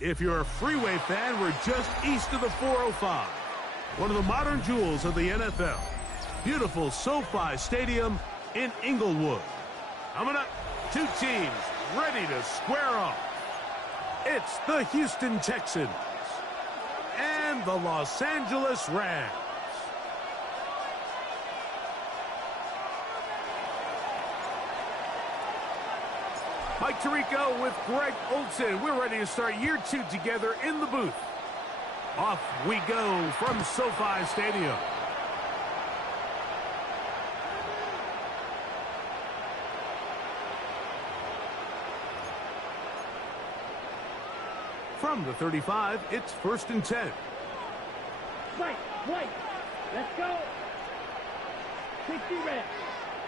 If you're a freeway fan, we're just east of the 405. One of the modern jewels of the NFL. Beautiful SoFi Stadium in Inglewood. Coming up, two teams ready to square off. It's the Houston Texans and the Los Angeles Rams. Mike Tirico with Greg Olsen. We're ready to start year two together in the booth. Off we go from SoFi Stadium. From the 35, it's 1st and 10. White, let's go. 60 red,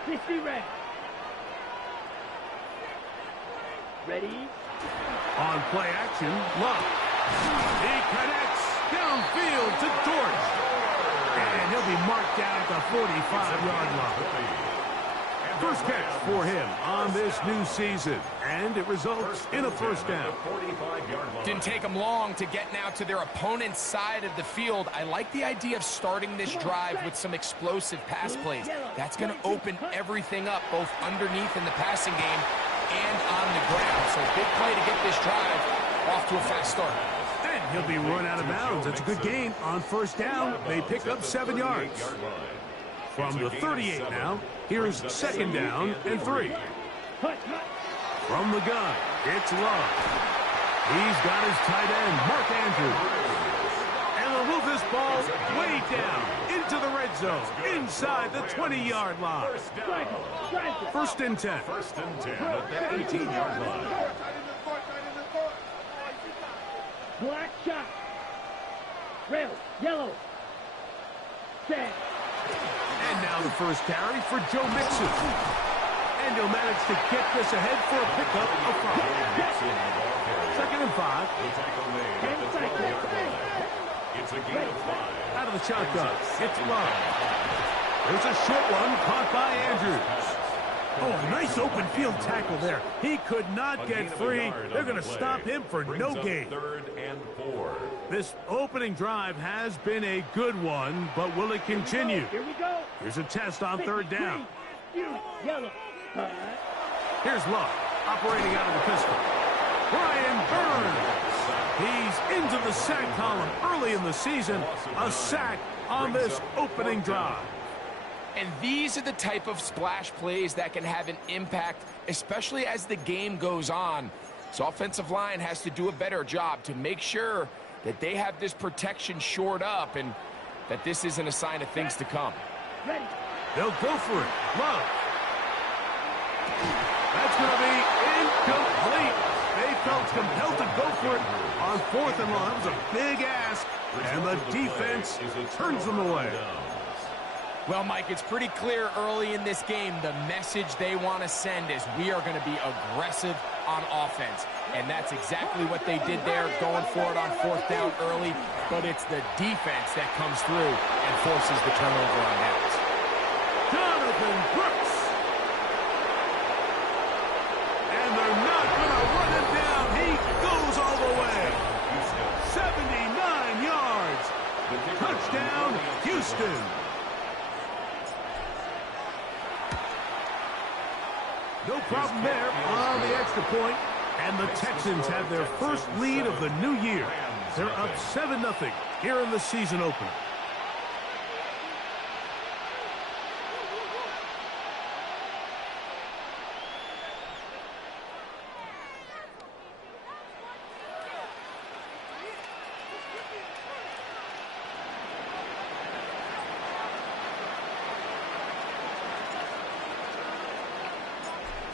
60 red. Ready? On play action, Love. He connects downfield to Dortch. And he'll be marked down at the 45-yard line. First catch for him on this new season. And it results in a first down. Didn't take them long to get now to their opponent's side of the field. I like the idea of starting this drive with some explosive pass plays. That's going to open everything up, both underneath in the passing game and on the ground. So big play to get this drive off to a fast start. And he'll be run out of bounds. That's a good gain on first down. They pick up 7 yards. From the 38 now, here's 2nd down and 3. From the gun, it's Love. He's got his tight end, Mark Andrews. And they'll move this ball way down into the red zone, inside the 20-yard line. 1st and 10. 1st and 10 at the 18-yard line. Black shot. Red, yellow. Set. And now the first carry for Joe Mixon. And he'll manage to get this ahead for a pickup of 5. 2nd and 5. It's a gain of 5. Out of the shotgun, it's Love. There's a short one caught by Andrews. Oh, nice open field tackle there. He could not get free. They're going to stop him for no gain. 3rd and 4. This opening drive has been a good one, but will it continue? Here we go. Here's a test on 3rd down. Yellow. Here's Love, operating out of the pistol. Brian Burns. He's into the sack column early in the season. A sack on this opening drive. And these are the type of splash plays that can have an impact, especially as the game goes on. So offensive line has to do a better job to make sure that they have this protection shored up and that this isn't a sign of things to come. Ready. They'll go for it. Love. That's going to be incomplete. They felt compelled to go for it on 4th and long. That was a big ask, and the defense turns them away. Well, Mike, it's pretty clear early in this game the message they want to send is we are going to be aggressive on offense. And that's exactly what they did there, going for it on 4th down early. But it's the defense that comes through and forces the turnover on downs. Jonathan Brooks. And they're not going to run him down. He goes all the way. 79 yards. Touchdown, Houston. No problem there on the extra point. And the Texans have their first lead of the new year. They're up 7-0 here in the season opener.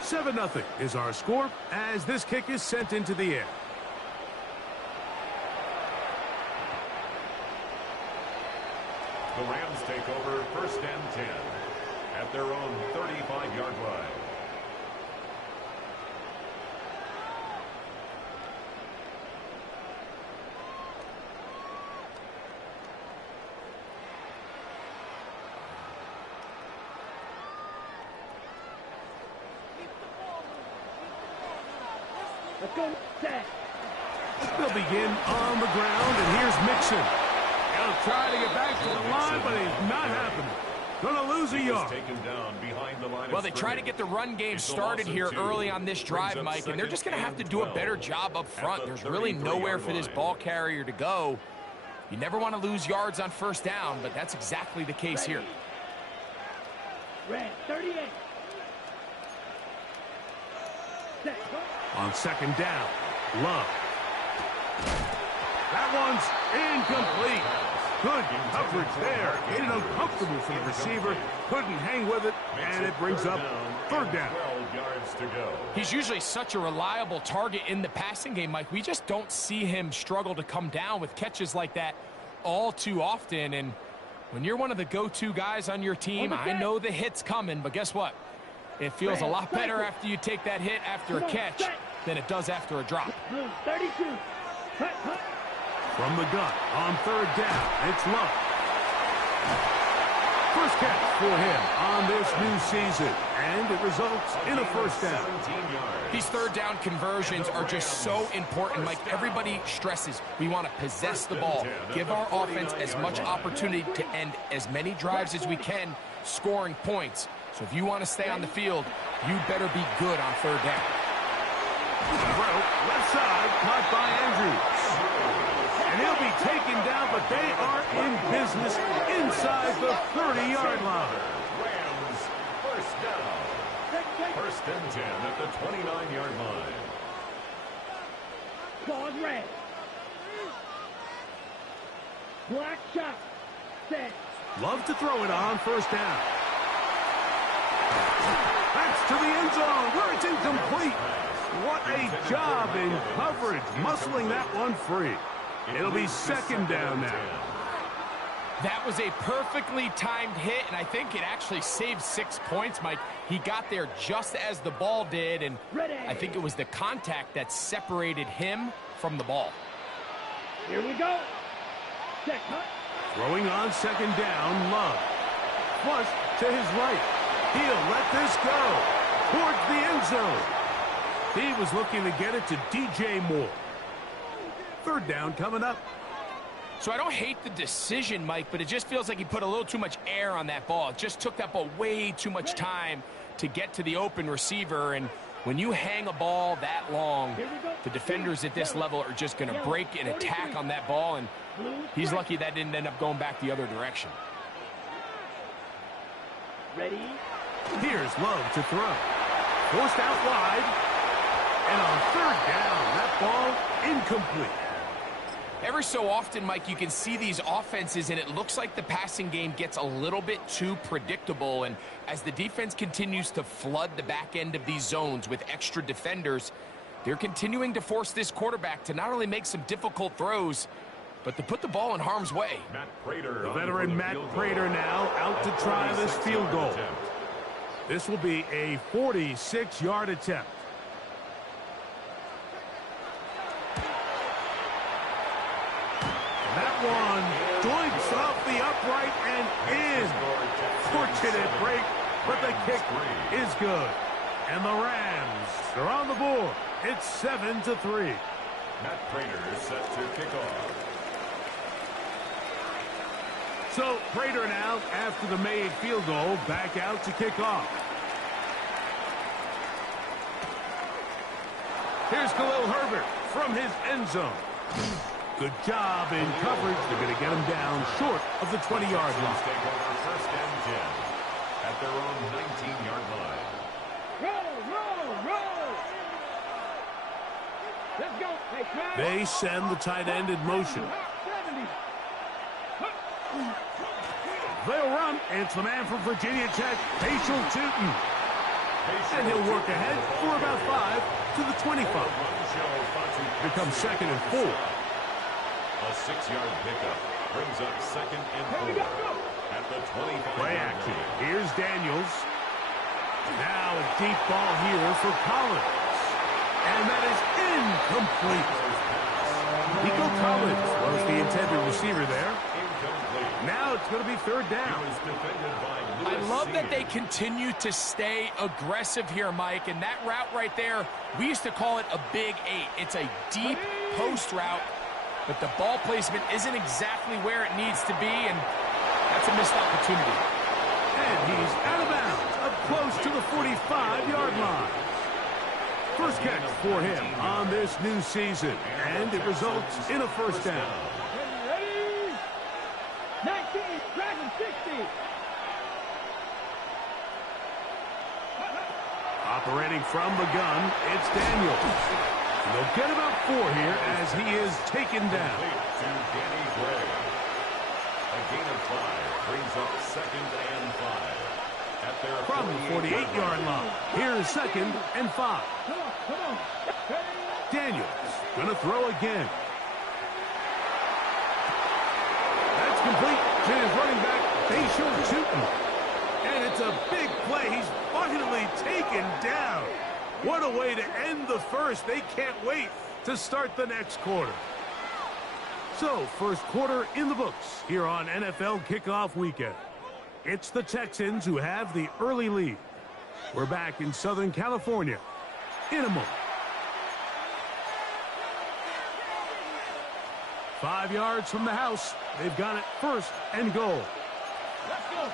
$7-0 is our score as this kick is sent into the air. The Rams take over 1st and 10 at their own 35-yard line. Let's go. Set. They'll begin on the ground, and here's Mixon. He'll try to get back to the line, but it's not happening. Gonna lose a yard. Well, they try to get the run game started here early on this drive, Mike, and they're just going to have to do a better job up front. There's really nowhere for this ball carrier to go. You never want to lose yards on first down, but that's exactly the case here. Red, 38. Set. On second down, Love. That one's incomplete. Good coverage there. Made it uncomfortable for the receiver. Couldn't hang with it, and it brings up third down. 12 yards to go. He's usually such a reliable target in the passing game, Mike. We just don't see him struggle to come down with catches like that all too often. And when you're one of the go-to guys on your team, I know the hit's coming, but guess what? It feels a lot better after you take that hit after a catch than it does after a drop. 32. Cut, cut. From the gun, on third down, it's Love. First catch for him on this new season, and it results in a first down. These third down conversions are just so important, Mike. Everybody stresses we want to possess the ball, give our offense as much opportunity to end as many drives as we can, scoring points. So if you want to stay on the field, you better be good on third down. Left side, caught by Andrews. And he'll be taken down, but they are in business inside the 30-yard line. Rams, first down. First and 10 at the 29-yard line. Claws red. Black shot. Set. Love to throw it on first down. That's to the end zone where it's incomplete. What a job in coverage, muscling that one free. It'll be second down now. That was a perfectly timed hit, and I think it actually saved 6 points, Mike. He got there just as the ball did, and I think it was the contact that separated him from the ball. Here we go. Check, cut. Throwing on second down, Love. Flush to his right. He'll let this go towards the end zone. He was looking to get it to DJ Moore. Third down coming up. So I don't hate the decision, Mike, but it just feels like he put a little too much air on that ball. It just took that ball way too much time to get to the open receiver. And when you hang a ball that long, the defenders at this level are just going to break and attack on that ball. And he's lucky that didn't end up going back the other direction. Ready? Here's Love to throw. Forced out wide. And on third down, that ball incomplete. Every so often, Mike, you can see these offenses, and it looks like the passing game gets a little bit too predictable. And as the defense continues to flood the back end of these zones with extra defenders, they're continuing to force this quarterback to not only make some difficult throws, but to put the ball in harm's way. The veteran Matt Prater now out to try this field goal. This will be a 46-yard attempt. That one joints off the upright and in. Fortunate break, but the kick is good. And the Rams are on the board. It's 7-3. Matt Prater is set to kick off. So Prater now, after the made field goal, back out to kick off. Here's Khalil Herbert from his end zone. Good job in coverage. They're going to get him down short of the 20-yard line. Take over first and 10 at their own 19-yard line. Roll. Let's go. Hey, They send the tight end in motion. 70. They'll run. It's the man from Virginia Tech, Paschal Tootin. And he'll work ahead for about 5 to the 25. Becomes second and 4. A 6-yard pickup brings up second and 4 at the 25. Play action. Here's Daniels. Now a deep ball here for Collins. And that is incomplete. Nico Collins was the intended receiver there. Incomplete. Now it's going to be third down. I love that they continue to stay aggressive here, Mike, and that route right there, we used to call it a big 8. It's a deep post route, but the ball placement isn't exactly where it needs to be, and that's a missed opportunity. And he's out of bounds, up close to the 45-yard line. First catch for him on this new season, and it results in a first down. Ready? 19, Dragon 60. Operating from the gun, it's Daniels. They'll get about 4 here as he is taken down. To Danny Gray. A gain of 5 brings up 2nd and 5. At their From the 48-yard line, here's 2nd and 5. Come on. Daniels going to throw again. That's complete to his running back, Bayshore Tootin. And it's a big play. He's finally taken down. What a way to end the first. They can't wait to start the next quarter. So, first quarter in the books here on NFL Kickoff Weekend. It's the Texans who have the early lead. We're back in Southern California in a moment. 5 yards from the house. They've got it first and goal. Let's go.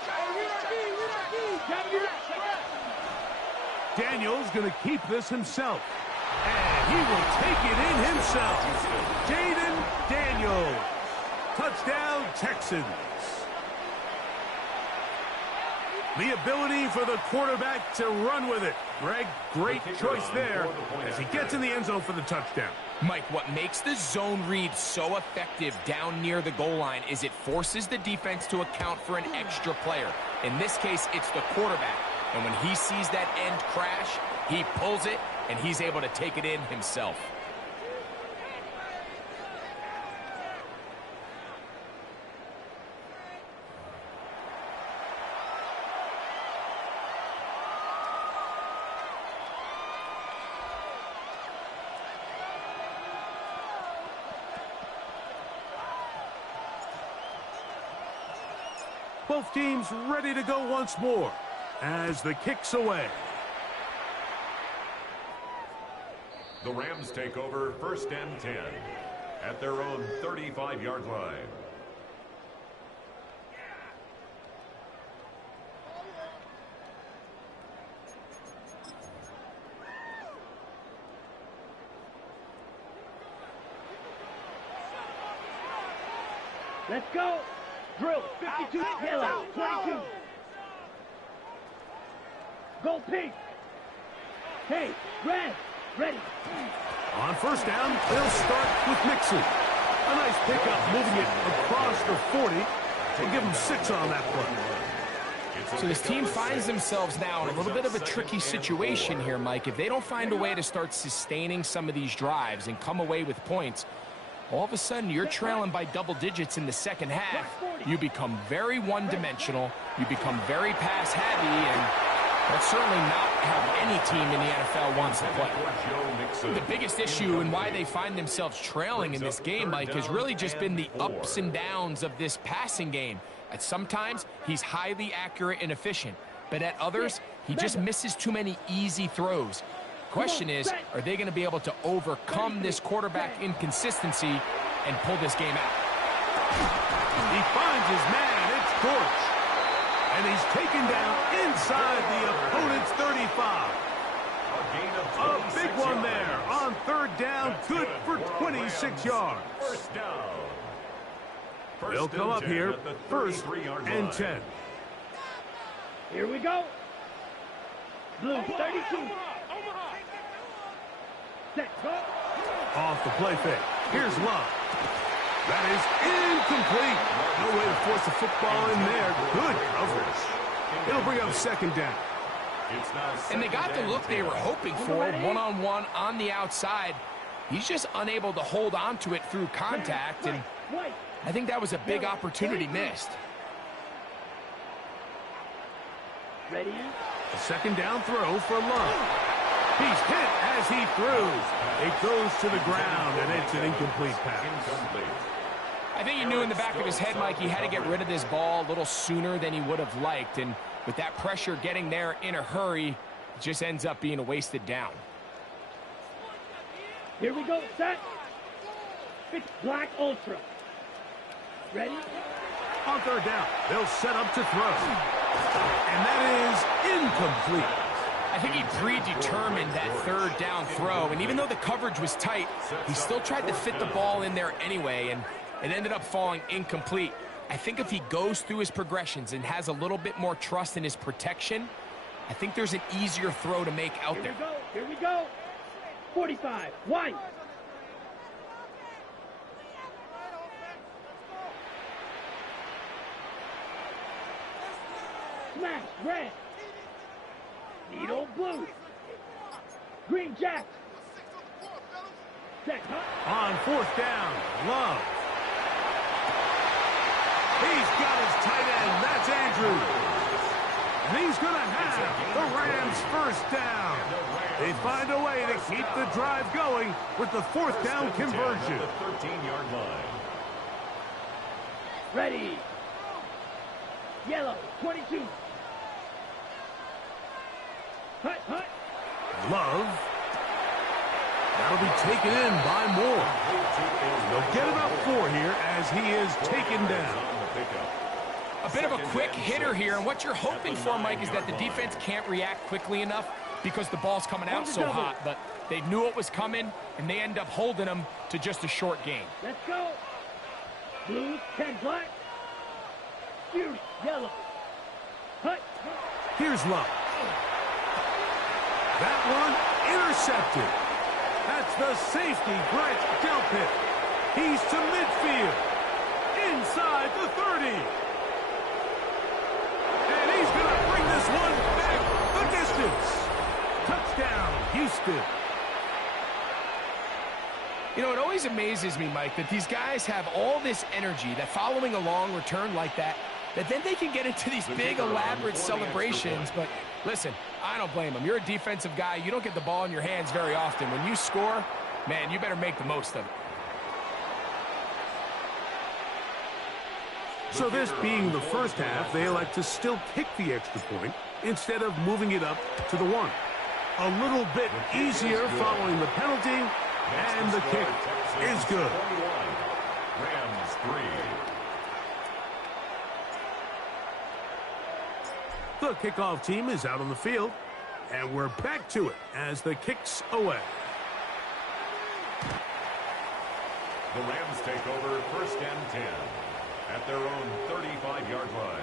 Daniels going to keep this himself. And he will take it in himself. Jayden Daniels. Touchdown, Texans. The ability for the quarterback to run with it. Greg, great choice there as he gets in the end zone for the touchdown. Mike, what makes the zone read so effective down near the goal line is it forces the defense to account for an extra player. In this case, it's the quarterback. And when he sees that end crash, he pulls it, and he's able to take it in himself. Both teams ready to go once more as the kick's away. The Rams take over 1st and 10 at their own 35-yard line. Let's go. Drill, 52, yellow, 22. Go pink. Hey, red, ready. On first down, they'll start with Mixon. A nice pickup, moving it across the 40. We'll give them 6 on that play. So this team finds themselves now in a little bit of a tricky situation here, Mike. If they don't find a way to start sustaining some of these drives and come away with points, all of a sudden you're trailing by double digits in the second half. You become very one-dimensional. You become very pass-heavy, and that's certainly not how any team in the NFL wants to play. The biggest issue and why they find themselves trailing in this game, Mike, has really just been the ups and downs of this passing game. At sometimes, he's highly accurate and efficient, but at others, he just misses too many easy throws. Question is, are they going to be able to overcome this quarterback inconsistency and pull this game out? He finds his man. It's Dortch. And he's taken down inside the opponent's 35. A big one there on 3rd down. Good for 26 yards. First down. They'll come up here 1st and 10. Here we go. Blue 32. Set, go. Off the play fake. Here's Love. That is incomplete. No way to force the football in there. Good coverage. It'll bring up 2nd down. And they got the look they were hoping for, one-on-one on the outside. He's just unable to hold on to it through contact, and I think that was a big opportunity missed. Ready? A 2nd down throw for Love. He's hit as he throws. It goes to the ground, and it's an incomplete pass. I I think he knew in the back of his head, Mike, he had to get rid of this ball a little sooner than he would have liked. And with that pressure getting there in a hurry, it just ends up being a wasted down. Here we go, set. It's Black Ultra. Ready? On third down, they'll set up to throw. And that is incomplete. I think he predetermined that third down throw, and even though the coverage was tight, he still tried to fit the ball in there anyway, and it ended up falling incomplete. I think if he goes through his progressions and has a little bit more trust in his protection, I think there's an easier throw to make out there. Here we go. 45, wide. Smash, red. Needle blue. Green Jack. Set, On fourth down, Love. He's got his tight end. That's Andrews. And he's going to have the Rams first down. They find a way to keep the drive going with the fourth down conversion. 13-yard line. Ready. Yellow, 22. Hut, hut. Love. That'll be taken in by Moore. They'll get it up 4 here as he is taken down. A bit of a quick hitter here, and what you're hoping for, Mike, is that the defense can't react quickly enough because the ball's coming out so hot. But they knew it was coming, and they end up holding them to just a short gain. Let's go. Blue, 10 black. Fury, yellow. Hut. Here's Love. That one intercepted. That's the safety, Brett Delpit. He's to midfield. Inside the 30. And he's going to bring this one back the distance. Touchdown, Houston. You know, it always amazes me, Mike, that these guys have all this energy, that following a long return like that then they can get into these big, elaborate celebrations. But listen, I don't blame them. You're a defensive guy. You don't get the ball in your hands very often. When you score, man, you better make the most of it. So this being the first half, they elect to still kick the extra point instead of moving it up to the 1. A little bit easier following the penalty, and the kick is good. Rams 3. The kickoff team is out on the field, and we're back to it as the kick's away. The Rams take over first and 10 at their own 35-yard line.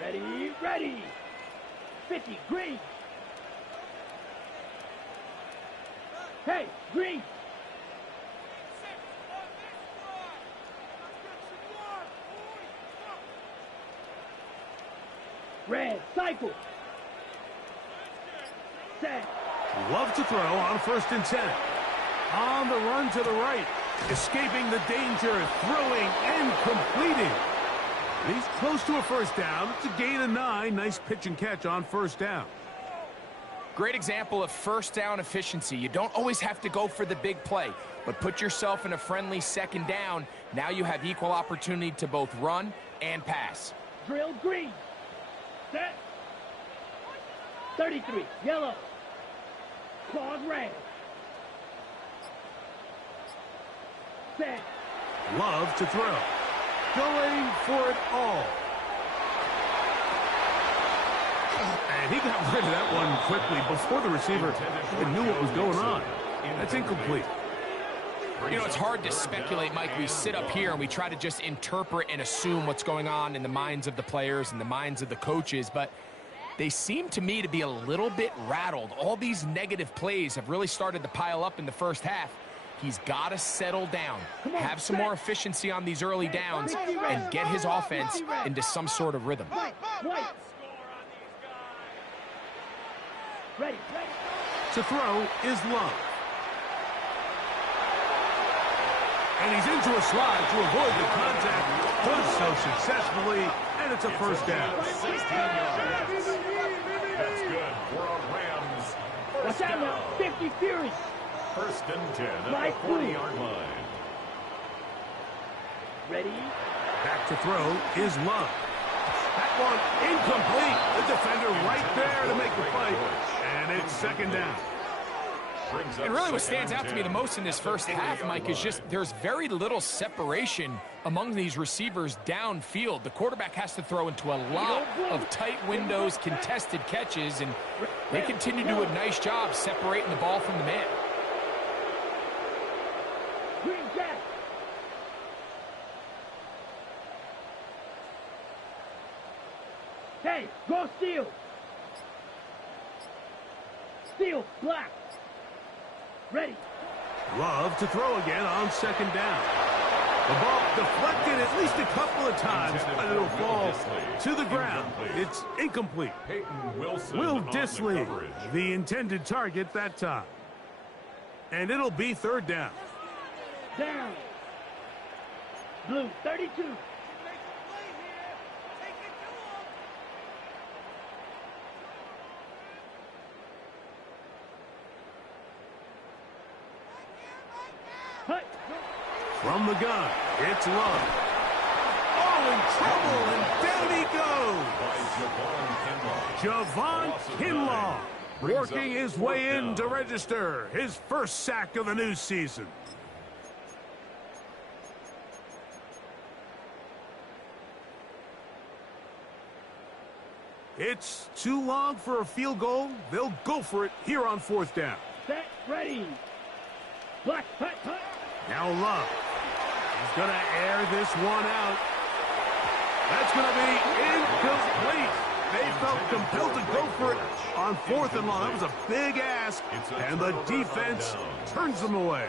Ready, ready. 50, green. Hey, green. Red, cycle. Set. Love to throw on first and 10. On the run to the right. Escaping the danger, throwing and completing. He's close to a first down. It's a gain of 9. Nice pitch and catch on first down. Great example of first down efficiency. You don't always have to go for the big play, but put yourself in a friendly second down. Now you have equal opportunity to both run and pass. Drill green. Set. 33, yellow. Claws red. Set. Love to throw. Going for it all. And he got rid of that one quickly before the receiver even knew what was going on. That's incomplete. You know, it's hard to speculate, Mike. We sit up here and we try to just interpret and assume what's going on in the minds of the players and the minds of the coaches, but they seem to me to be a little bit rattled. All these negative plays have really started to pile up in the first half. He's got to settle down, have some more efficiency on these early downs, and get his offense into some sort of rhythm. Ready, ready. To throw is Love. And he's into a slide to avoid the contact. Does so successfully, and it's a first down. 16 yards. That's good for a Rams Watch first out now. down. 50 Fury. First and 10 at Right the 40-yard line. Ready. Back to throw is Love. That one incomplete. The defender right there to make the fight. And it's second down. And really what stands out to me the most in this first half, Mike, is just there's very little separation among these receivers downfield. The quarterback has to throw into a lot of tight windows, contested catches, and they continue to do a nice job separating the ball from the man. Green Jack. Hey, go steal. Steal, black. Ready. Love to throw again on second down. The ball deflected at least a couple of times, but it'll fall to the ground. It's incomplete. Peyton Wilson Will on the Dissly, coverage. the intended target that time. And it'll be third down. Down. Blue, 32. Hut. From the gun, it's Love. Oh, in trouble, and down he goes. By Javon Kinlaw working his way in to register his first sack of the new season. It's too long for a field goal. They'll go for it here on fourth down. Set, ready. Black, hut, hut. Now Love. He's going to air this one out. That's going to be incomplete. They felt compelled to go for it on fourth and long. That was a big ask, and the defense turns them away.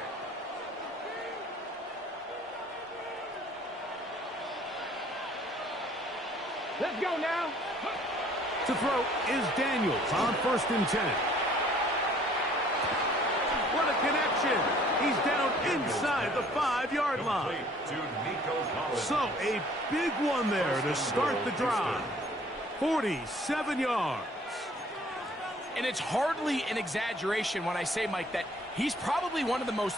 Let's go now. To throw is Daniels on first and 10. What a connection. He's down inside the 5-yard line. to Nico Collins. So a big one there to start the drive. 47 yards. And it's hardly an exaggeration when I say, Mike, that he's probably one of the most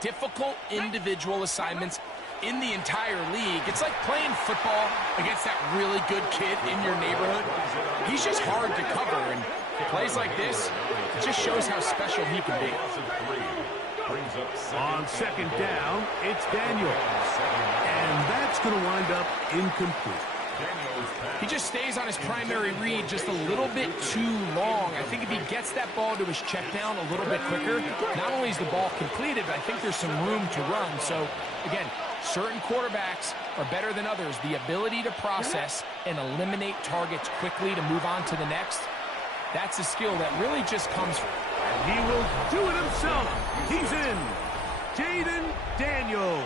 difficult individual assignments in the entire league. It's like playing football against that really good kid in your neighborhood. He's just hard to cover, and plays like this, it just shows how special he can be. On second down, it's Daniels. And that's going to wind up incomplete. He just stays on his primary read just a little bit too long. I think if he gets that ball to his check down a little bit quicker, not only is the ball completed, but I think there's some room to run. So, again, certain quarterbacks are better than others. The ability to process and eliminate targets quickly to move on to the next, that's a skill that really just comes from. And he will do it himself. He's in. Jaden Daniels.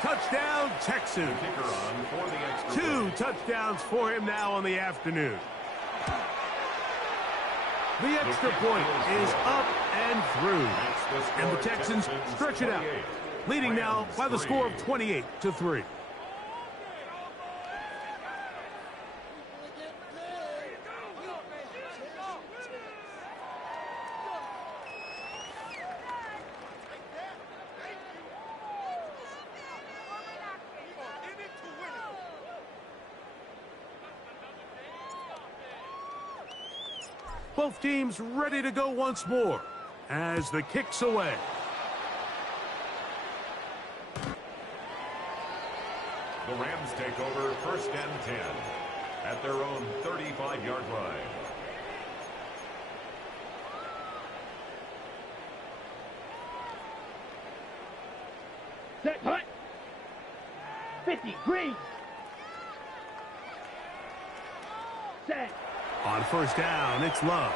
Touchdown, Texans. 2 touchdowns for him now on the afternoon. The extra point is up and through. And the Texans stretch it out, leading now by the score of 28-3. Both teams ready to go once more as the kick's away. The Rams take over first and 10 at their own 35-yard line. Set, hut. 50, green. Set. On first down, it's Love.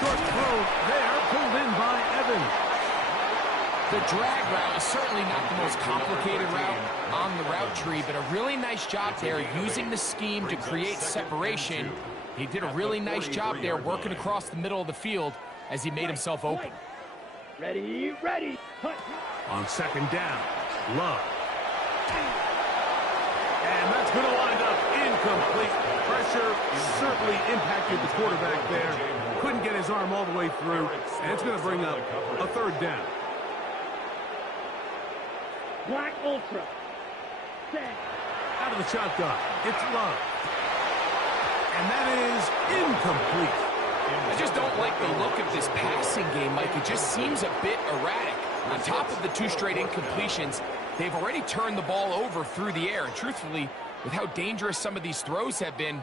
Short throw there, pulled in by Evans. The drag route is certainly not the most complicated route on the route tree, but a really nice job there using the scheme to create separation He did a really nice job there working across the middle of the field as he made himself open. Ready, ready. On second down, Love. And that's going to wind up incomplete. Pressure certainly impacted the quarterback there. Couldn't get his arm all the way through, and it's going to bring up a third down. Black Ultra. Set. Out of the shotgun, it's Love. And that is incomplete. I just don't like the look of this passing game, Mike. It just seems a bit erratic. On top of the 2 straight incompletions, they've already turned the ball over through the air. And truthfully, with how dangerous some of these throws have been,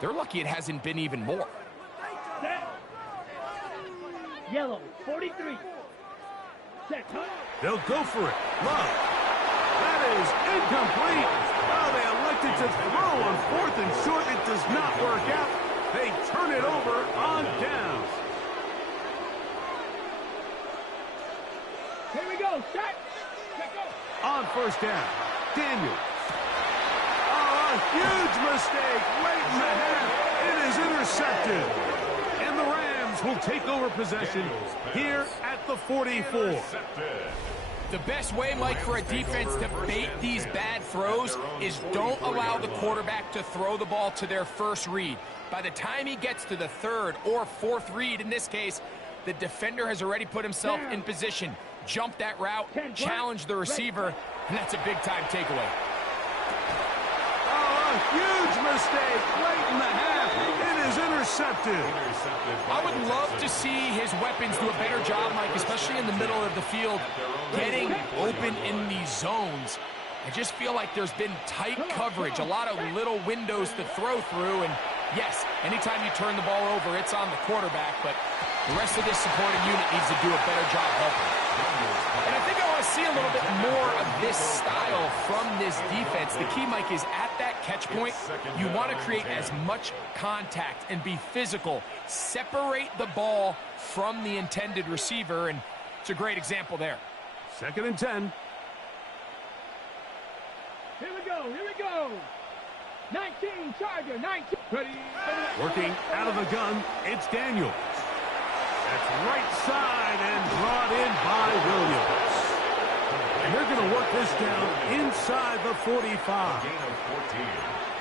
they're lucky it hasn't been even more. Set. Yellow, 43. Set. They'll go for it. Love. That is incomplete. Oh, they elected to throw on 4th and short. It does not work out. They turn it over on downs. Here we go. Set. Set, go. On first down, Daniels. Oh, a huge mistake late in the half. It is intercepted. And the Rams will take over possession here at the 44. The best way, Mike, for a defense to bait these bad throws is don't allow the quarterback to throw the ball to their first read. By the time he gets to the 3rd or 4th read, in this case, the defender has already put himself in position, jumped that route, challenged the receiver, and that's a big-time takeaway. Oh, a huge mistake late in the half. It is intercepted. I would love to see his weapons do a better job, Mike, especially in the middle of the field, getting open in these zones. I just feel like there's been tight coverage, a lot of little windows to throw through, and yes, anytime you turn the ball over, it's on the quarterback, but the rest of this supporting unit needs to do a better job helping. And I think I want to see a little bit more of this style from this defense. The key, Mike, is at that catch point, you want to create as much contact and be physical. Separate the ball from the intended receiver, and it's a great example there. 2nd and 10. Here we go. Here we go. 19, Charger, 19. Ready. Working out of the gun, it's Daniels. That's right side and brought in by Williams. And they're going to work this down inside the 45.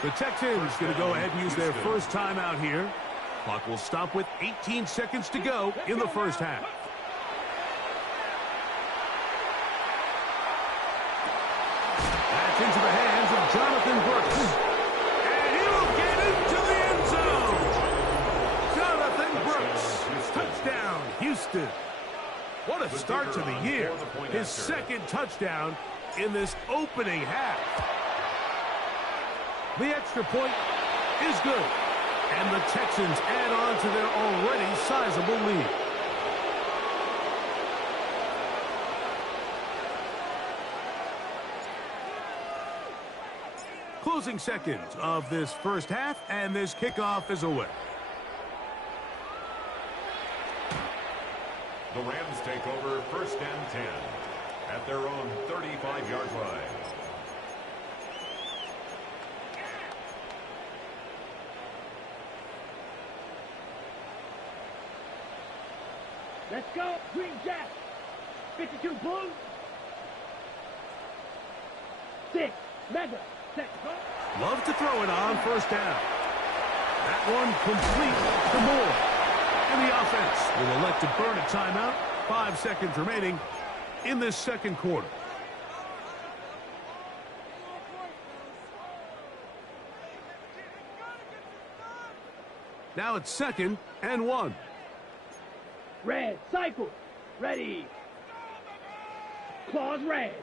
The Texans going to go ahead and use their first timeout here. Clock will stop with 18 seconds to go in the first half. That's into the hands of Jonathan Brooks. And he will get into the end zone. Jonathan Brooks. Touchdown, Houston. What a start to the year. His 2nd touchdown in this opening half. The extra point is good. And the Texans add on to their already sizable lead. Closing seconds of this first half, and this kickoff is away. The Rams take over 1st and 10 at their own 35-yard line. Let's go. Green Jack. 52 Blues. 6. Mega. Set. Go. Love to throw it on first down. That one complete to Moore. And the offense will elect to burn a timeout. 5 seconds remaining in this 2nd quarter. Now it's 2nd and 1. Red. Cycle. Ready. Claws red.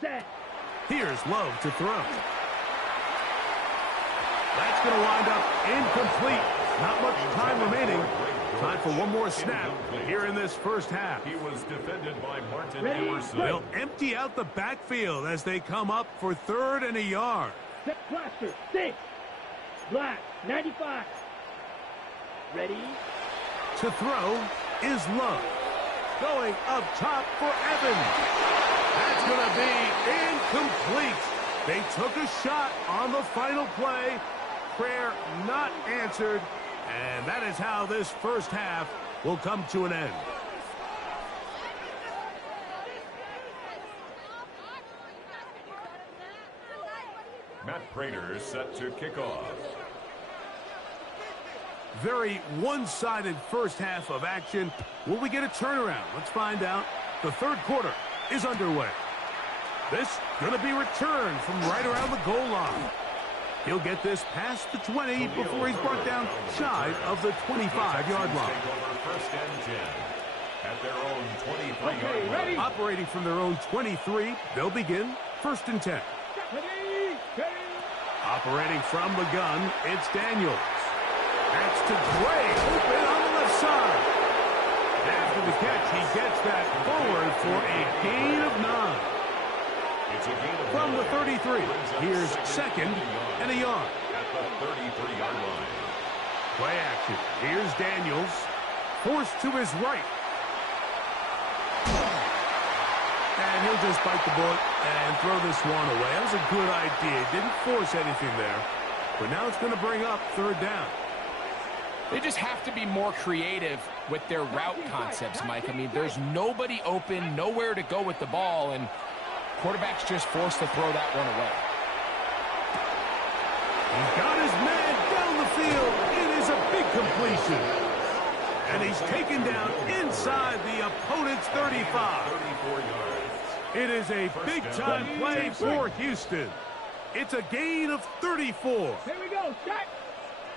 Set. Here's Love to throw. That's going to wind up incomplete. Not much time remaining. Time for one more snap here in this first half. He was defended by Martin Ready? Emerson. They'll empty out the backfield as they come up for 3rd and a yard. Set. Blaster. 6. Black. 95. Ready. To throw is Love. Going up top for Evans. That's going to be incomplete. They took a shot on the final play. Prayer not answered. And that is how this first half will come to an end. Matt Prater is set to kick off. Very one-sided first half of action. Will we get a turnaround? Let's find out. The third quarter is underway. This going to be returned from right around the goal line. He'll get this past the 20 before he's brought down shy of the 25-yard line. First and 10 at their own 23-yard line. Operating from their own 23, they'll begin first and 10. Operating from the gun, it's Daniels. That's to Gray, open on the left side. After the catch, he gets that forward for a gain of 9. It's a gain of From the 33, here's second and a yard. At the 33-yard line. Play action. Here's Daniels. Forced to his right. And he'll just bite the bullet and throw this one away. That was a good idea. Didn't force anything there. But now it's going to bring up third down. They just have to be more creative with their route concepts, Mike. I mean, there's nobody open, nowhere to go with the ball, and quarterback's just forced to throw that one away. He's got his man down the field. It is a big completion. And he's taken down inside the opponent's 35. 34 yards. It is a big-time play for Houston. It's a gain of 34. Here we go, shot.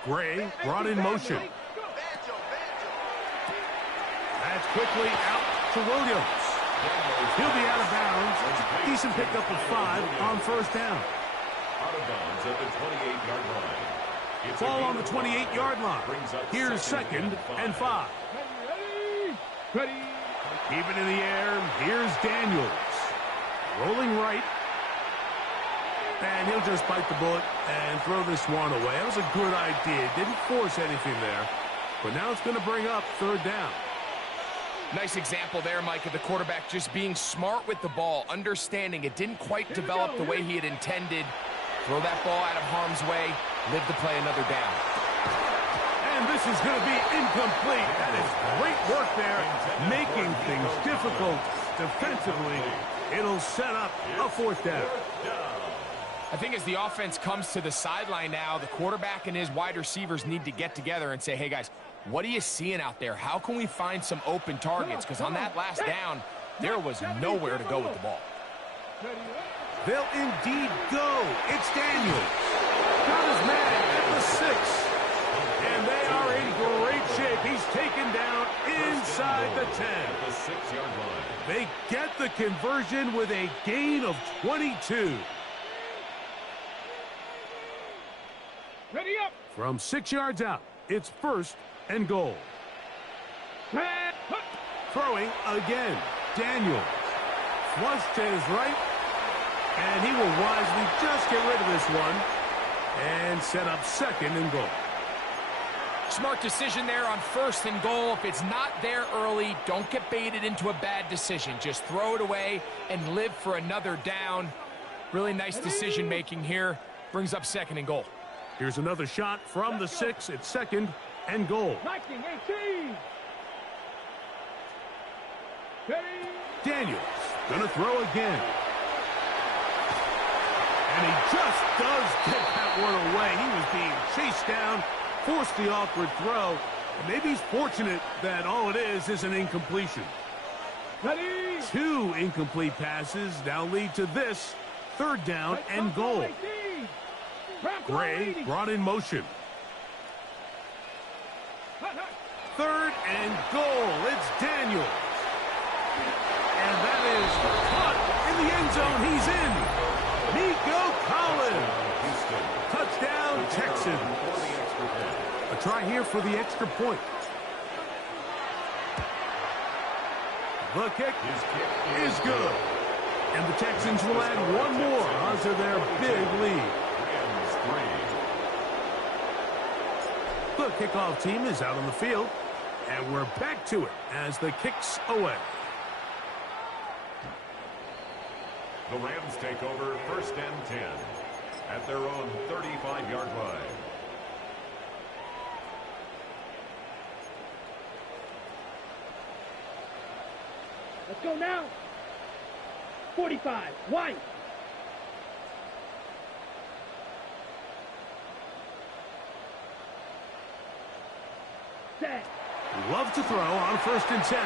Gray brought in motion. That's quickly out to Williams. He'll be out of bounds. Decent pickup of 5 on first down. Out of bounds at the 28-yard line. It's a Ball gain on the of 28-yard line. Brings up Here's second and 5. Ready. Keep it in the air. Here's Daniels. Rolling right. And he'll just bite the bullet and throw this one away. That was a good idea. Didn't force anything there. But now it's going to bring up third down. Nice example there, Mike, of the quarterback just being smart with the ball, understanding it didn't quite develop the way he had intended. Throw that ball out of harm's way, live to play another down. And this is going to be incomplete. That is great work there, making things difficult defensively. It'll set up a fourth down. I think as the offense comes to the sideline now, the quarterback and his wide receivers need to get together and say, hey, guys, what are you seeing out there? How can we find some open targets? Because on that last down, there was nowhere to go with the ball. They'll indeed go. It's Daniels. Got his man at the 6. And they are in great shape. He's taken down inside the 10. At the 6-yard line. They get the conversion with a gain of 22. Ready up. From 6 yards out, it's first and goal. Throwing again. Daniels. Flush to his right. And he will wisely just get rid of this one and set up second and goal. Smart decision there on first and goal. If it's not there early, don't get baited into a bad decision. Just throw it away and live for another down. Really nice decision making here. Brings up second and goal. Here's another shot from the 6. It's second and goal. 19-18. Daniels gonna throw again. And he just does get that one away. He was being chased down, forced the awkward throw. And maybe he's fortunate that all it is an incompletion. Ready. 2 incomplete passes now lead to this third down and goal. Gray brought in motion. Third and goal. It's Daniels. And that is caught in the end zone. He's in. Nico Collins. Touchdown, Texans. A try here for the extra point. The kick is good. And the Texans will add one more onto their big lead. The kickoff team is out on the field. And we're back to it as the kick's away. The Rams take over 1st and 10 at their own 35-yard line. Let's go now. 45, wide. Set. Love to throw on 1st and 10.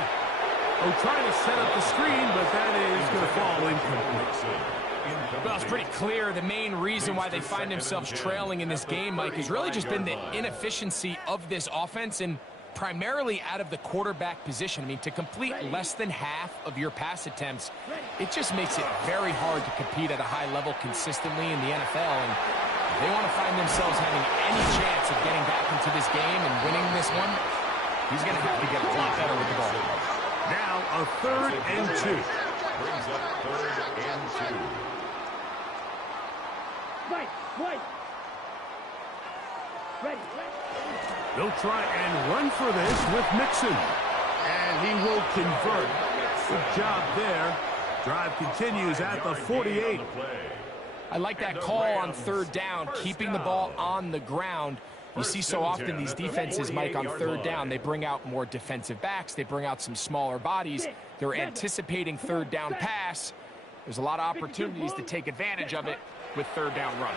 Oh, trying to set up the screen, but that is going to fall incomplete. Well, it's pretty clear the main reason why they find themselves trailing in this game, Mike, has really just been the inefficiency of this offense and primarily out of the quarterback position. I mean, to complete less than half of your pass attempts, it just makes it very hard to compete at a high level consistently in the NFL. And if they want to find themselves having any chance of getting back into this game and winning this one, he's going to have to get a lot better with the ball. Now a 3rd and 2. Brings up 3rd and 2. Right, right. Ready. They'll try and run for this with Mixon. And he will convert. Good job there. Drive continues at the 48. I like that call on 3rd down, keeping the ball on the ground. You see so often these defenses, Mike, on 3rd down, they bring out more defensive backs. They bring out some smaller bodies. They're anticipating 3rd down pass. There's a lot of opportunities to take advantage of it with 3rd down run.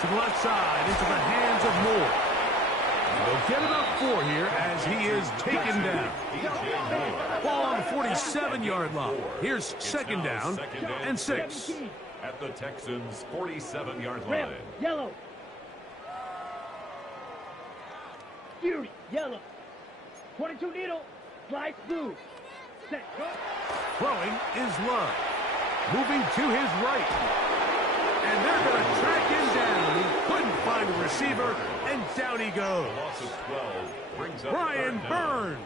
To the left side, into the hands of Moore. They'll get about 4 here as he is taken down. Ball on the 47-yard line. Here's 2nd down and 6. At the Texans' 47-yard Red, line. yellow. Fury, yellow. 22 needle, slide blue. Set. Throwing is Love. Moving to his right. And they're going to track him down. He couldn't find a receiver, and down he goes. Loss of 12 brings up Brian 3rd down. Burns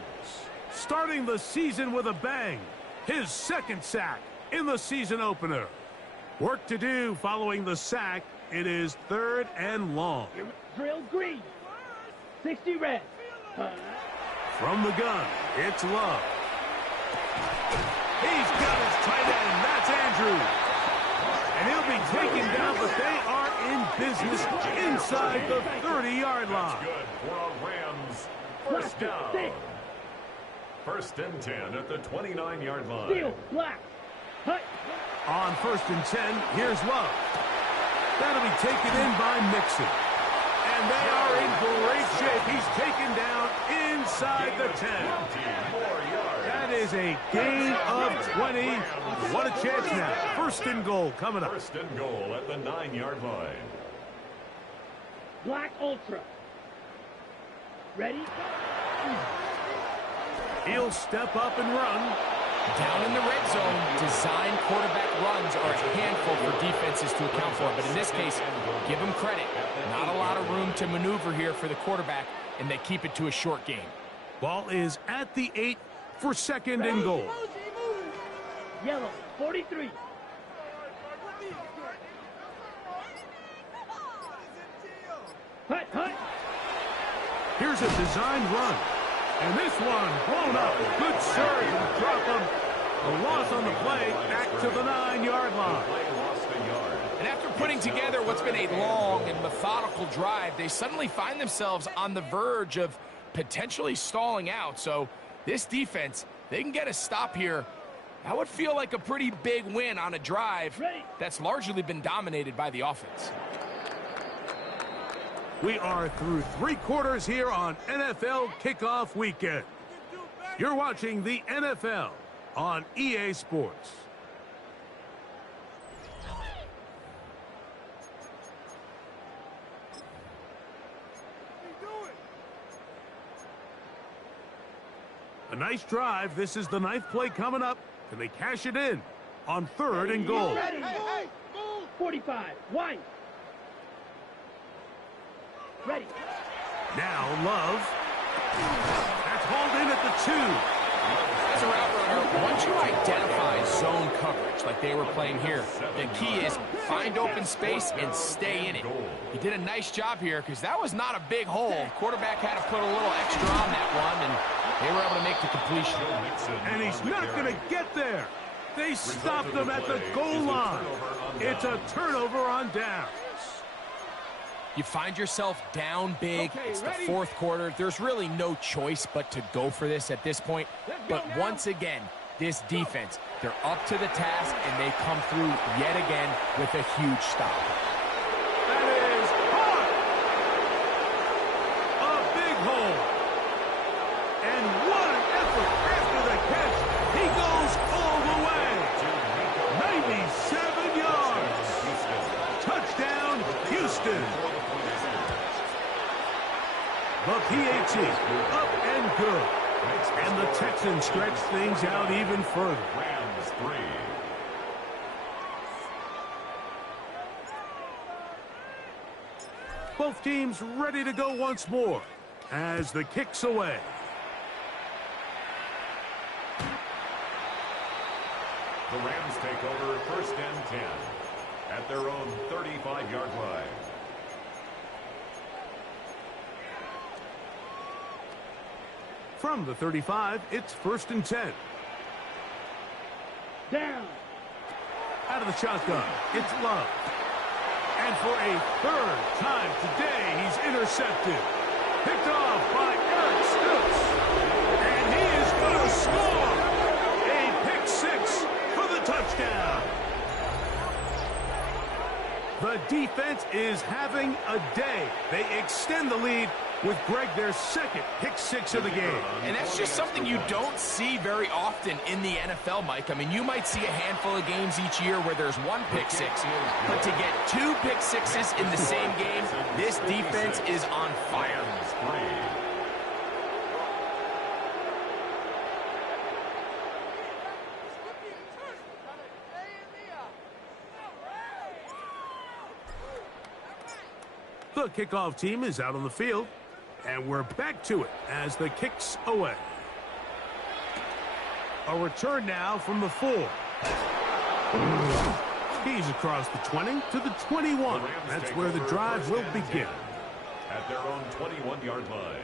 starting the season with a bang. His 2nd sack in the season opener. Work to do following the sack. It is 3rd and long. Drill green. 60 red. From the gun, it's Love. He's got his tight end. That's Andrews. And he'll be taken down, but they are in business inside the 30-yard line. Good for a Rams 1st down. 1st and 10 at the 29-yard line. Steel, black. Hut. On 1st and 10, here's Love. That'll be taken in by Mixon. And they are in great shape. He's taken down inside the 10. That is a gain of 20. What a chance now. 1st and goal coming up. 1st and goal at the 9-yard line. Black Ultra. Ready? He'll step up and run. Down in the red zone, design quarterback runs are a handful for defenses to account for. But in this case, give them credit. Not a lot of room to maneuver here for the quarterback, and they keep it to a short game. Ball is at the 8 for 2nd and goal. Yellow, 43. Hut, hut. Here's a design run. And this one blown up. Good surge and drop him. A loss on the play back to the 9-yard line. And after putting together what's been a long and methodical drive, they suddenly find themselves on the verge of potentially stalling out. So this defense, they can get a stop here. That would feel like a pretty big win on a drive that's largely been dominated by the offense. We are through 3 quarters here on NFL Kickoff Weekend. You're watching the NFL on EA Sports. A nice drive. This is the 9th play coming up. Can they cash it in on 3rd and goal? 45, wide. Ready. Now Love. That's hauled in at the 2. As a route runner, once you identify zone coverage like they were playing here, the key is find open space and stay in it. He did a nice job here because that was not a big hole. Quarterback had to put a little extra on that one, and they were able to make the completion. And he's not going to get there. They stopped him at the goal line. It's a turnover on downs. You find yourself down big. It's the fourth quarter. There's really no choice but to go for this at this point. But once again, this defense, they're up to the task, and they come through yet again with a huge stop. That is caught. A big hole. And what an effort after the catch. He goes all the way. 97 yards. Touchdown, Houston. The PAT up and good. And the Texans stretch things out even further. Rams 3. Both teams ready to go once more as the kick's away. The Rams take over first and 10 at their own 35-yard line. From the 35, it's first and 10. Down. Out of the shotgun, it's Love. And for a third time today, he's intercepted. Picked off by Eric Stutz. And he is going to score. A pick six for the touchdown. The defense is having a day. They extend the lead with Greg their second pick six of the game. And that's just something you don't see very often in the NFL, Mike. I mean, you might see a handful of games each year where there's one pick six, but to get two pick sixes in the same game, this defense is on fire. The kickoff team is out on the field, and we're back to it as the kick's away. A return now from the 4. He's across the 20 to the 21. That's where the drive will begin. At their own 21-yard line.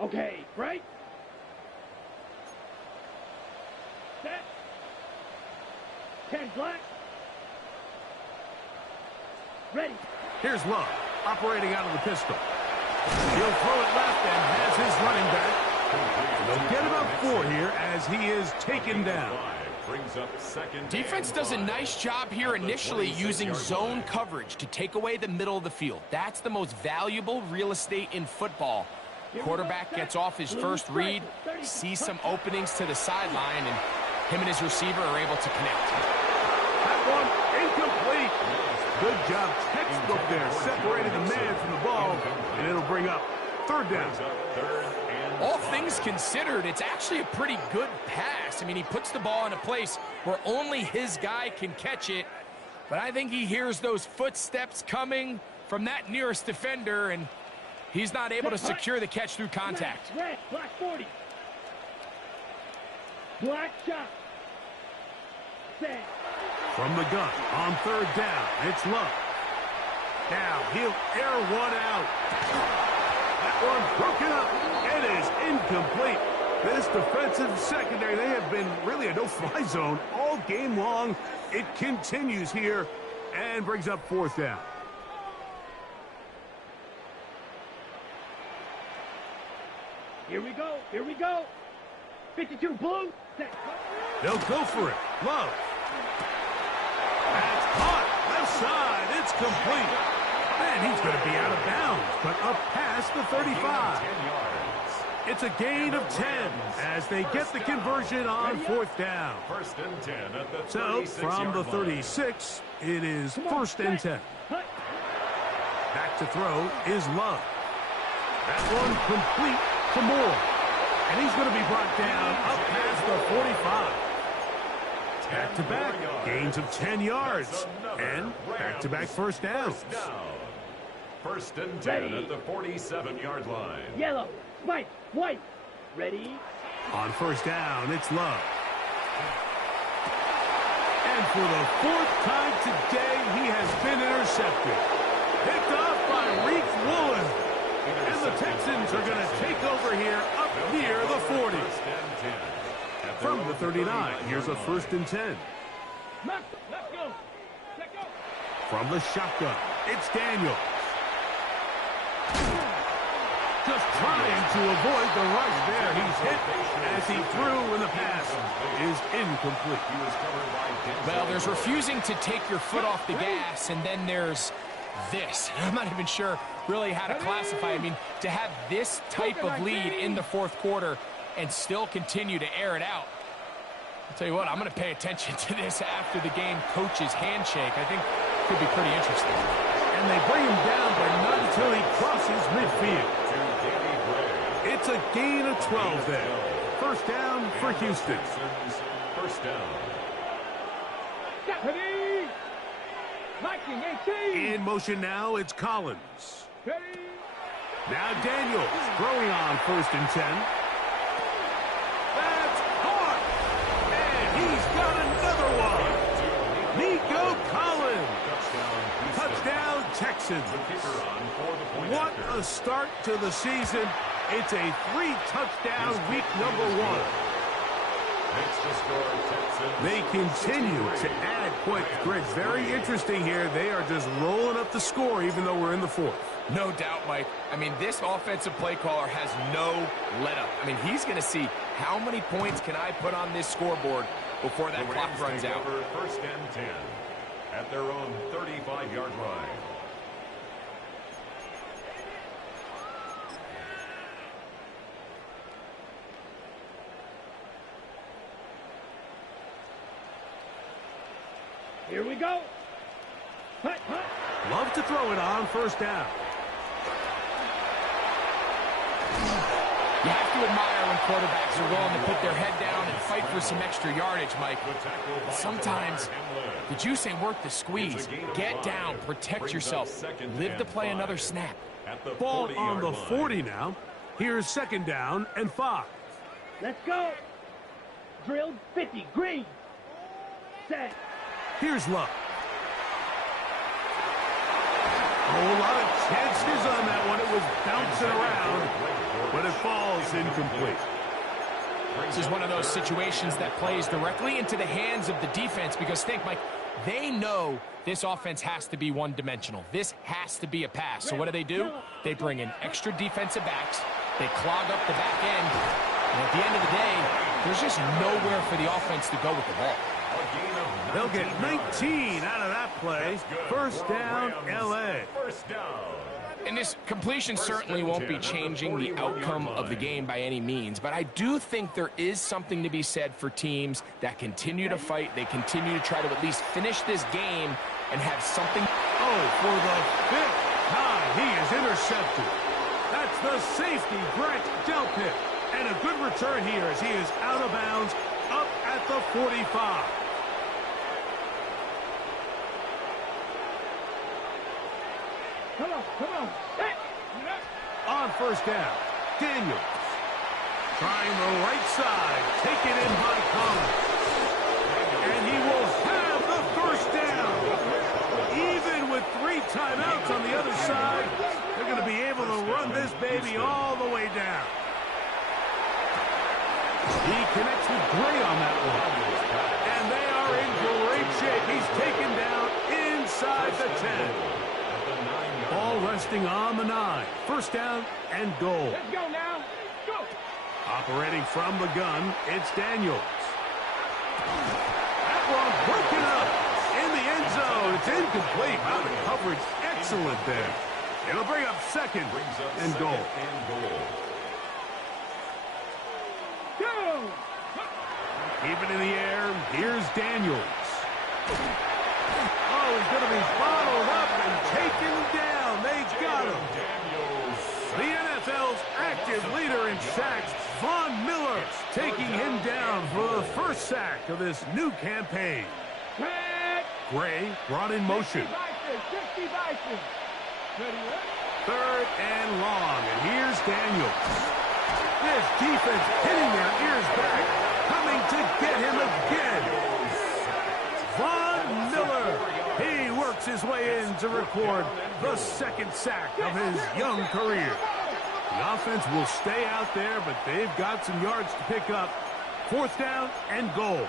Okay, break. Set. 10 black. Ready. Here's Love, operating out of the pistol. He'll throw it left and has his running back. They'll get about 4 here as he is taken down. Defense does a nice job here initially using zone coverage to take away the middle of the field. That's the most valuable real estate in football. Quarterback gets off his first read, sees some openings to the sideline, and him and his receiver are able to connect. That one incomplete. Good job, textbook there, separating the man from the ball, and it'll bring up third down. All things considered, it's actually a pretty good pass. I mean, he puts the ball in a place where only his guy can catch it, but I think he hears those footsteps coming from that nearest defender, and he's not able to secure the catch through contact. Red, black 40. Black shot. Set. From the gun, on third down, it's Love. Now, he'll air one out. That one broken up. It is incomplete. This defensive secondary, they have been really a no-fly zone all game long. It continues here and brings up fourth down. Here we go. Here we go. 52 blue. Set. They'll go for it. Love. That's caught. Left side. It's complete. And he's going to be out of bounds, but up past the 35. It's a gain of 10 as they get the conversion on fourth down. First and 10 at the 36-yard So from the 36, it is first and 10. Back to throw is Love. That one complete to Moore. And he's going to be brought down up past the 45. Back-to-back gains of 10 yards. And back-to-back first downs. First and 10 at the 47-yard line. Yellow, white, white. Ready? On first down, it's Love. And for the fourth time today, he has been intercepted. Picked off by Reek Woolen. And the Texans are going to take over here up near the 40. From the 39, here's a first and 10. Let's go. Let's go. From the shotgun, it's Daniels. Just trying to avoid the rush there. He's hit as he threw, and the pass is incomplete. Well, there's refusing to take your foot off the gas, and then there's this. I'm not even sure really how to classify. I mean, to have this type of lead in the fourth quarter and still continue to air it out. I'll tell you what, I'm going to pay attention to this after the game coach's handshake. I think it could be pretty interesting. And they bring him down, but not until he crosses midfield. It's a gain of 12 there. First down for Houston. First down. Ready? Viking 18. In motion now, it's Collins. Now Daniels throwing on first and 10. That's caught. And he's got another one. Nico Collins. Touchdown, Texans. What a start to the season. It's a 3-touchdown week number 1. They continue to add points. Greg, very interesting here. They are just rolling up the score even though we're in the fourth. No doubt, Mike. I mean, this offensive play caller has no let-up. I mean, he's going to see how many points can I put on this scoreboard before that clock runs out. First and 10 at their own 35-yard line. Here we go. Hut, hut. Love to throw it on first down. You have to admire when quarterbacks are willing to put their head down and fight for some extra yardage, Mike. But sometimes the juice ain't worth the squeeze. Get down, protect yourself, live to play another snap. Ball on the 40 now. Here's second down and 5. Let's go. Drilled 50. Green. Set. Here's Love. A whole lot of chances on that one. It was bouncing around, but it falls incomplete. This is one of those situations that plays directly into the hands of the defense because think, Mike, they know this offense has to be one-dimensional. This has to be a pass. So what do? They bring in extra defensive backs. They clog up the back end. And at the end of the day, there's just nowhere for the offense to go with the ball. They'll get 19 out of that play. First down, L.A. And this completion certainly won't be changing the outcome of the game by any means, but I do think there is something to be said for teams that continue to fight. They continue to try to at least finish this game and have something. Oh, for the 5th time, he is intercepted. That's the safety, Brett Delpit. And a good return here as he is out of bounds up at the 45. Come on. Hey. On first down, Daniels. Trying the right side, taken in by Collins. And he will have the first down. Even with 3 timeouts on the other side, they're going to be able to run this baby all the way down. He connects with Gray on that one. And they are in great shape. He's taken down inside the 10. Ball resting on the 9. First down and goal. Let's go now. Go. Operating from the gun, it's Daniels. That one broken up in the end zone. It's incomplete. Wow, the coverage excellent there. It'll bring up second and goal. Go. Keep it in the air. Here's Daniels. Oh, he's going to be bottled up and taken down. They got him. The NFL's active leader in sacks, Von Miller, taking him down for the first first sack of this new campaign. Gray brought in motion. 60 Vikings. Third and long, and here's Daniels. This defense hitting their ears back, coming to get him again. Von Miller, he works his way in to record the second sack of his young career. The offense will stay out there, but they've got some yards to pick up. Fourth down and goal.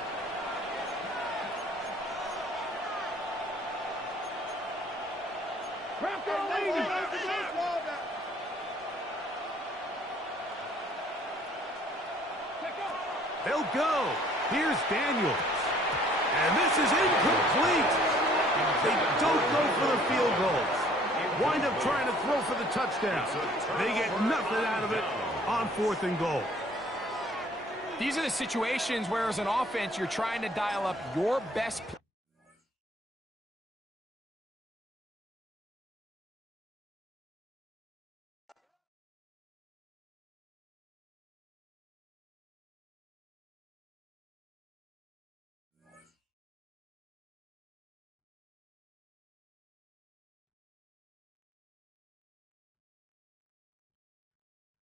They'll go. Here's Daniels. And this is incomplete. They don't go for the field goals. Wind up trying to throw for the touchdown. They get nothing out of it on fourth and goal. These are the situations where, as an offense, you're trying to dial up your best